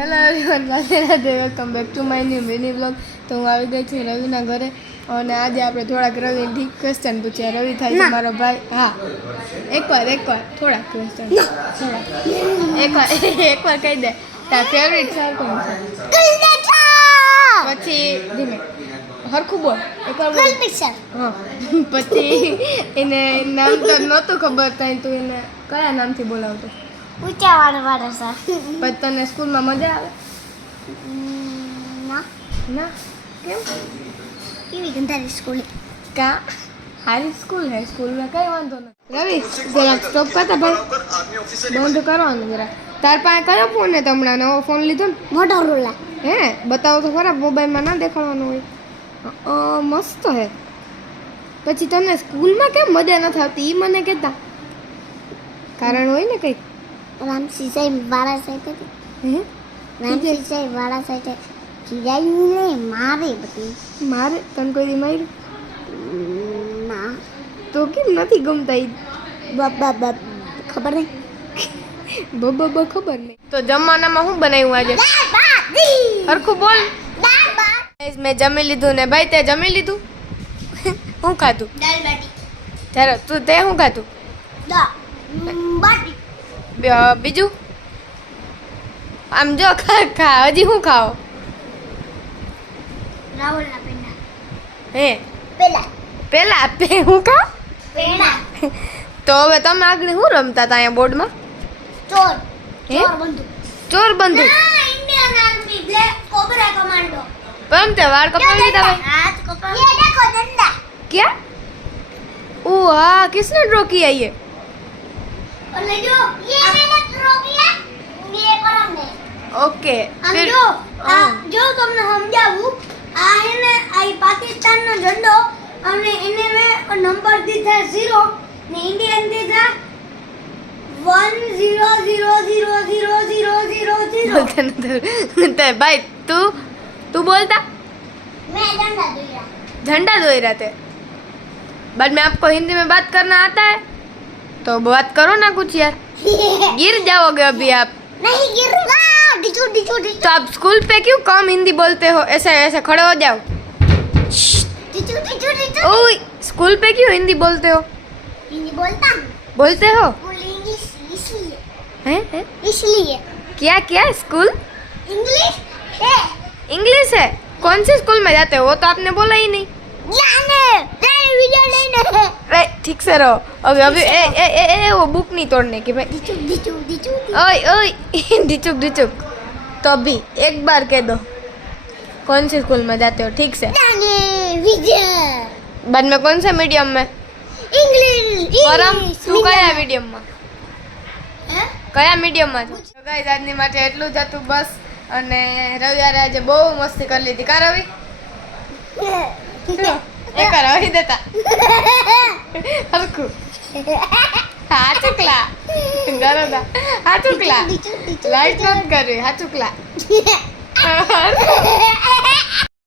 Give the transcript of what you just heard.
Hello everyone, welcome back to my new mini vlog. તો હું આવી ગઈ છું રવિના ઘરે અને આજે આપણે થોડાક રવિથી ક્વેશ્ચન પૂછ્યા. રવિ થાય છે મારો ભાઈ. હા, એકવાર થોડાક ક્વેશ્ચન એકવાર કહી દે તાર ફેવરિટ સર કોણ છે? પછી ધીમે હરખું બોલ એકવાર બોલ. હા, પછી એને નામ તો નહોતું ખબર થાય, તું એને કયા નામથી બોલાવતો? ઊંચાવાળા સર. પછી તને સ્કૂલમાં મજા આવે? ના ના, કેમ? કેવી ગંધારી સ્કૂલ. કા હારી સ્કૂલ હે, સ્કૂલમાં કઈ વાંધો નથી. રવિ જરા સ્ટોપ કરતા ભાઈ, બંધ કરવાનું જરા. તાર પાસે કયો ફોન હે? હમણાં નવો ફોન લીધો ને? મોટોરોલા. હે, બતાવો તો ખરા, મોબાઈલમાં ના દેખાડવાનું હોય. મસ્ત હે. પછી તને સ્કૂલમાં કેમ મજા નથી આવતી એ મને કહેતા. કારણ હોય ને કંઈક. રામસી સાહેબ વાળા સાહેબ હે, રામસી સાહેબ વાળા સાહેબ ખીજાઈને મારે બધી. મારે તને કોઈ દી માર્યું? ના તો કેમ નથી ગમતા ઈ? બાપ ખબર નહીં. બબ ખબર નહીં. તો જમવાનામાં શું બનાવ્યું આજે? હરખું બોલ. મેં જમી લીધું ને ભાઈ તે જમી લીધું? શું ખાધું? દાળ બાટી. ચાલો તું તે શું ખાધું? બાટી. બીજું આમ જો ખા હજી શું ખાઓ? રાવણના પેંડા. હે પેલા હું ખાઓ? પેંડા. તો હવે તમે આગળ શું રમતા હતા અહીંયા બોર્ડમાં? ચોર. હે? ચોર બંદૂક. ચોર બંદૂક. Indian army black cobra commando. પણ તે વાળ કપાવી લીધા ભાઈ? हाथ कपड़ा. ये देखो डंडा. क्या? ओ हाँ, किसने ड्रॉ किया ये? और ले जो ये मैंने ड्रॉ किया. ये पर हमने. ओके. हम फिर जो તમને સમજાવું આ હે ને આ પાકિસ્તાનનો ઝંડો અને એને મેં નંબર દીધા 0 ને ઇન્ડિયન દીધા 1000000000. ते भाई तू बोलता? मैं डंडा दिया. झंडा धो रहे थे. बाद में आपको हिंदी में बात करना आता है तो बात करो ना कुछ यार. गिर जाओगे अभी आप. नहीं गिरूंगा. डिचू डिचू डिचू. तो आप स्कूल पे क्यों कम हिंदी बोलते हो? ऐसे ऐसे खड़े हो जाओ. डिचू डिचू डिचू. ओए, स्कूल पे क्यों हिंदी बोलते हो? हिंदी बोलता हूँ. बोलते हो? बोल इंग्लिश इसलिए. हैं? इसलिए. क्या क्या स्कूल? इंग्लिश है. इंग्लिश है? कौन सी स्कूल में जाते हो? वो तो आपने बोला ही नहीं. जाने तेरे वीडियो लेने. अरे ठीक से रहो. अभी ए वो बुक नहीं तोड़ने की भाई. डिचू डिचू डिचू. ओए डिचुक डिचुक. तो अभी एक बार कह दो कौन सी स्कूल में जाते हो? ठीक से. जाने विजय. बाद में कौन से मीडियम में? इंग्लिश. परम તું કયા મીડિયમમાં? हैं? કયા મીડિયમમાં છો? તો ગાઈસ આજની માટે એટલું જ હતું બસ. અને રવિવારે આજે બહુ મસ્તી કરી લીધી. કા રવિ? એક રવિ દેતા હરખું. હા ચુકલા ગરોદા. હા ચુકલા લાઈટ નથી કરવી. હા ચુકલા.